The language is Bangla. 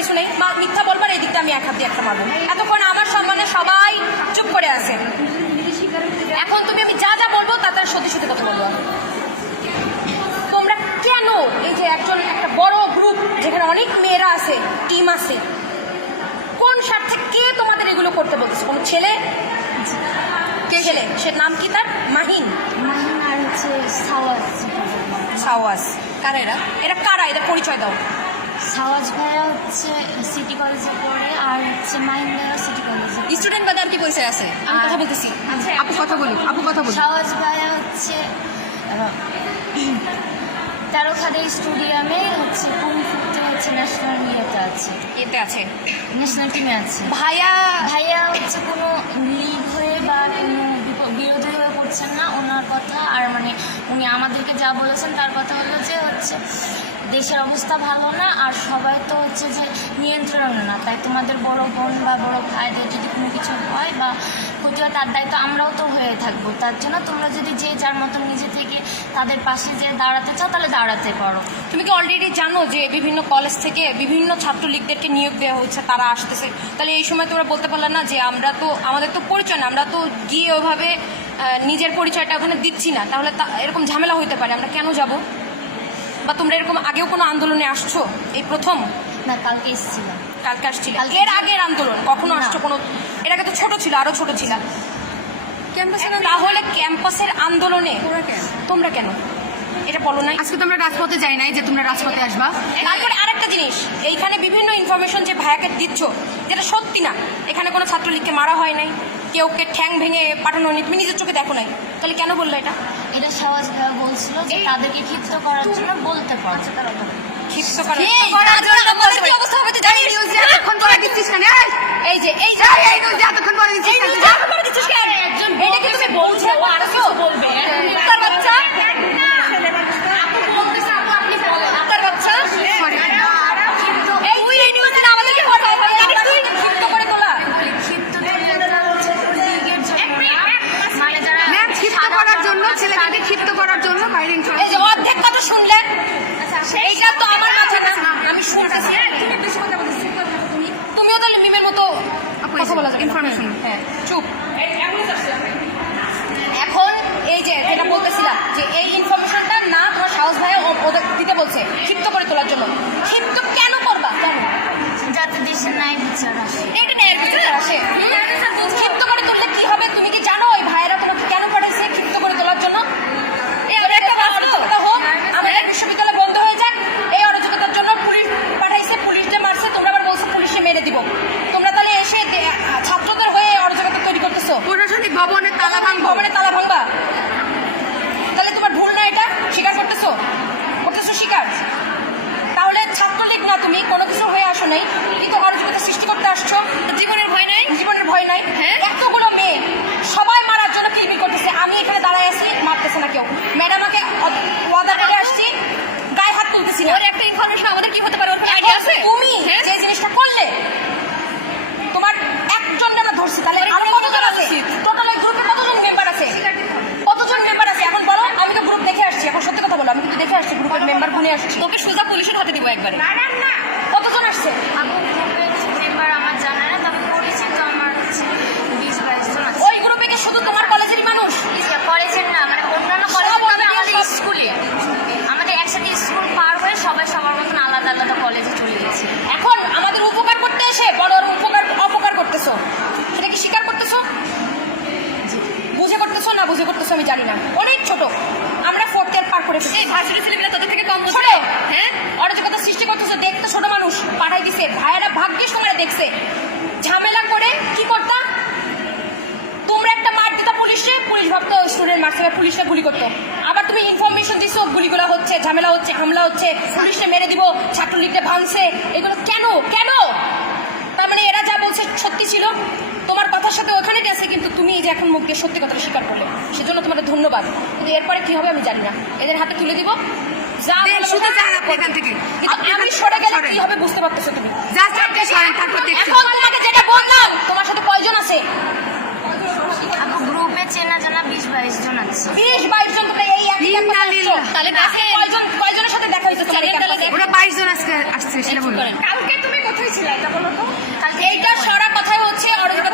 কিছু নেই, মিথ্যা বলবার এই দিকটা আমি এক হাত দিয়ে একটা মারবো। এতক্ষণ আমার সম্মানে সবাই চুপ করে আছে, এখন তুমি আমি যা যা বলবো তাতে সত্যি সত্যি কথা বলবো। তোমরা কেন এই যে একটা বড় গ্রুপ যেখানে অনেক মেয়েরা আছে, টিম আছে, কোন স্বার্থে কে তোমাদের এগুলো করতে বলছে? কোন ছেলে? কে ছেলে? সে নাম কি তার? মাহিন। মাহিন আর হচ্ছে সাওয়াজ। সাওয়াজ কারা এরা? এরা কারা? এদের পরিচয় দাও। সাওয়াজ ভাইয়া হচ্ছে সিটি কলেজে পড়ে আর হচ্ছে মাহিন ভাইয়া সিটি কলেজে। স্টুডেন্ট বাদে আর কি পরিচয় আছে? আমি কথা বলতেছি, আপু কথা বলি, আপু কথা বলি। সাওয়াজ ভাইয়া হচ্ছে তেরোখাদে স্টুডিয়ামে হচ্ছে কুংফুতে হচ্ছে ন্যাশনাল ইয়েতে আছে, এতে আছে, ন্যাশনাল টিমে আছে। ভাইয়া ভাইয়া হচ্ছে কোনো লিগ হয়ে বা কোনো বিরোধী হয়ে করছেন না ওনার কথা। আর মানে উনি আমাদেরকে যা বলেছেন তার কথা হলো যে হচ্ছে দেশের অবস্থা ভালো না আর সবাই তো হচ্ছে যে নিয়ন্ত্রণে না, তাই তোমাদের বড় বোন বা বড় ভাইদের যদি কোনো কিছু হয় বা ক্ষতি হয় তার দায়িত্ব আমরাও তো হয়ে থাকবো। তার জন্য তোমরা যদি যে যার মতো নিজে থেকে তাদের পাশে যে দাঁড়াতে চাও তাহলে দাঁড়াতে পারো। তুমি কি অলরেডি জানো যে বিভিন্ন কলেজ থেকে বিভিন্ন ছাত্রলীগদেরকে নিয়োগ দেওয়া হচ্ছে, তারা আসতেছে? তাহলে এই সময় তোমরা বলতে পারলে না যে আমরা তো, আমাদের তো পরিচয় না, আমরা তো গিয়ে ওভাবে নিজের পরিচয়টা ওখানে দিচ্ছি না, তাহলে এরকম ঝামেলা হইতে পারে, আমরা কেন যাব? বা তোমরা এরকম আগেও কোনো আন্দোলনে আসছো? এই প্রথম? না, কালকে এসেছিলাম। কালকে আসছিল? এর আগের আন্দোলন কখনো আসছো? কোনো, এর আগে তো ছোট ছিল, আরো ছোট ছিল। তাহলে ক্যাম্পাসের আন্দোলনে তোমরা কেন এটা বলো নাই? আজকে তোমরা রাজপথে যাই নাই যে তোমরা রাজপথে আসবা। তারপরে আরেকটা জিনিস, এইখানে বিভিন্ন ইনফরমেশন যে ভাইয়াকে দিচ্ছ যেটা সত্যি না, এখানে কোনো ছাত্রলীগকে মারা হয় নাই, কেউকে ঠ্যাং ভেঙে পাঠানো হয়নি, তুমি নিজের চোখে দেখো নাই, তাহলে কেন বললো এটা? এটা সাওয়াজ ভাইয়া বলছিল যে তাদেরকে ক্ষিপ্ত করার জন্য বলতে পারছে তারা তো ক্ষিপ্ত করার জন্য আমাদের কি অবস্থা হবে জানিস? এতক্ষণ পরে দিচ্ছিস কেন? এই যে এই নিউজ এতক্ষণ পরে দিচ্ছিস কেন? একজন এটা কি তুমি বলছো ও আর কিছু বলবে? তার বাচ্চা তার বাচ্চা তুই এই নিউজ না আমাদেরকে বলবে তুই ক্ষিপ্ত করে তোলা। ক্ষিপ্ত মানে যারা ম্যাম, ক্ষিপ্ত করার জন্য, ছেলেটাকে ক্ষিপ্ত করার জন্য বাইরে এই যে অর্ধেক কথা শুনলেন, এইটা তো আমার কথা না, আমি শুনতেছি। তুমিও তাহলে মিমের মতো কথা বলা যাবে ইনফরমেশন। হ্যাঁ, চুপ। এখন এই যে যেটা বলতেছিলাম যে এই ইনফরমেশনটা না তোমার সাহস ভাই ওদের দিতে বলছে ক্ষিপ্ত করে তোলার জন্য। ক্ষিপ্ত কেন করবা? কেন? যাতে দেশের ন্যায় বিচার আসে। এটা ন্যায়ের বিচার আসে। ক্ষিপ্ত করে তুললে কি হবে তুমি কি জানো? ওই ভাইয়েরা তোমাকে কেন পাঠাইছে ক্ষিপ্ত করে তোলার জন্য? একটা অরাজকতা হোক, আমাদের বিশ্ববিদ্যালয় বন্ধ হয়ে যাক, এই অরাজকতার জন্য পুলিশ পাঠাইছে, পুলিশে মারছে, তোমরা আবার বলছো পুলিশে মেরে দিব। তোমরা তাহলে এসে ছাত্রদের হয়ে অরাজকতা তৈরি করতেছো, প্রশাসনিক ভবনের তালা ভাঙবো। ভবনের তালা ভাঙবা। তাহলে তোমার ভুল না, এটা স্বীকার করতেছো স্বীকার। তাহলে ছাত্রলীগ না, তুমি কোনো কিছু হয়ে আসো নাই, কিন্তু অরাজকতা সৃষ্টি করতে আসছো। জীবনের ভয় নাই? জীবনের ভয় নাই। হ্যাঁ, এতগুলো মেয়ে সবাই মারার জন্য কিলবিল করতেছে, আমি এখানে দাঁড়ায় আছি, মারতেছে না কেউ। ম্যাডামকে ওয়াদা করে আসছি, গায়ে হাত তুলতেছি না। ওর একটা ইনফরমেশন আমাদের কি হতে পারে আইডিয়া আছে? তুমি যে জিনিসটা করলে, তোমার একজন আমরা ধরছি, তাহলে আরো কতজন আছে? টোটাল এই গ্রুপে কতজন মেম্বার আছে? কতজন মেম্বার আছে এখন বলো? আমি তো গ্রুপ দেখে আসছি, এখন সত্যি কথা বলো, আমি কিন্তু দেখে আসছি, গ্রুপের মেম্বার গুনে আসছি। তোকে সোজা পুলিশের হাতে দিব একবারে। কতজন আসছে? আপু গ্রুপের মেম্বার আমার জানা না, তবে পরিচিত আমার হচ্ছে 20-22 জন আছে। ওই গ্রুপে কি শুধু তোমার কলেজেরই মানুষ? কলেজের না, মানে অন্যান্য কলেজ, আমাদের স্কুলে, আমাদের একসাথে স্কুল পার হয়ে সবাই সবার মতন আলাদা আলাদা কলেজে চলে গেছে। এখন আমাদের উপকার করতে এসে বড় অপকার করতেছো, সেটা কি স্বীকার করতেছো? বুঝে করতেছো না বুঝে করতেছো আমি জানি না, অনেক ছোট আমরা 4th ইয়ার পার করে ফেলছি। ভার্সিটি ছেলেমেয়েরা তাদের থেকে কম ছোট। হ্যাঁ, অরাজকতা সৃষ্টি করতেছো, দেখতে ছোট মানুষ পাঠাই দিছে, ভাইয়েরা ভাগ্যিস তোমরা দেখছে। ঝামেলা করে কি করতাম? তোমরা একটা মার দিতা পুলিশে, পুলিশ ভাবতো স্টুডেন্ট মারছে, পুলিশে গুলি করতো। আবার তুমি ইনফরমেশন দিছো গুলিগুলা হচ্ছে, ঝামেলা হচ্ছে, হামলা হচ্ছে, পুলিশে মেরে দিব, ছাত্রলীগটা ভাঙছে, এগুলো কেন? কেন? তার মানে এরা যা বলছে সত্যি ছিল, তোমার কথার সাথে ওখানে গেছে, কিন্তু তুমি এই যে এখন মুখ দিয়ে সত্যি কথাটা স্বীকার করলে, সেজন্য তোমাদের ধন্যবাদ। কিন্তু এরপরে কি হবে আমি জানি না, এদের হাতে তুলে দিব, যা শুধু যান আপনি এখান থেকে। কিন্তু আমি সরে গেলে কি হবে বুঝতে পারতেছো তুমি? জাস্ট আপনি সরেন, তারপর দেখছি। এখন তোমাকে যেটা বললাম, তোমার সাথে কয়জন আছে? আপু গ্রুপে চেনা জানা 20-22 জন আছে। 20-22 জন। তোমরা এই একই ক্যাম্পাসে আসছো, তাহলে কয়জনের সাথে দেখা হয়েছে তোমার এই ক্যাম্পাসে? ওরা 22 জন আজকে আসছে। সেটা বলুন। কালকে তুমি কোথায় ছিলে এটা বলো তো? কালকে এইটা সারা কথাই হচ্ছে অরজিতা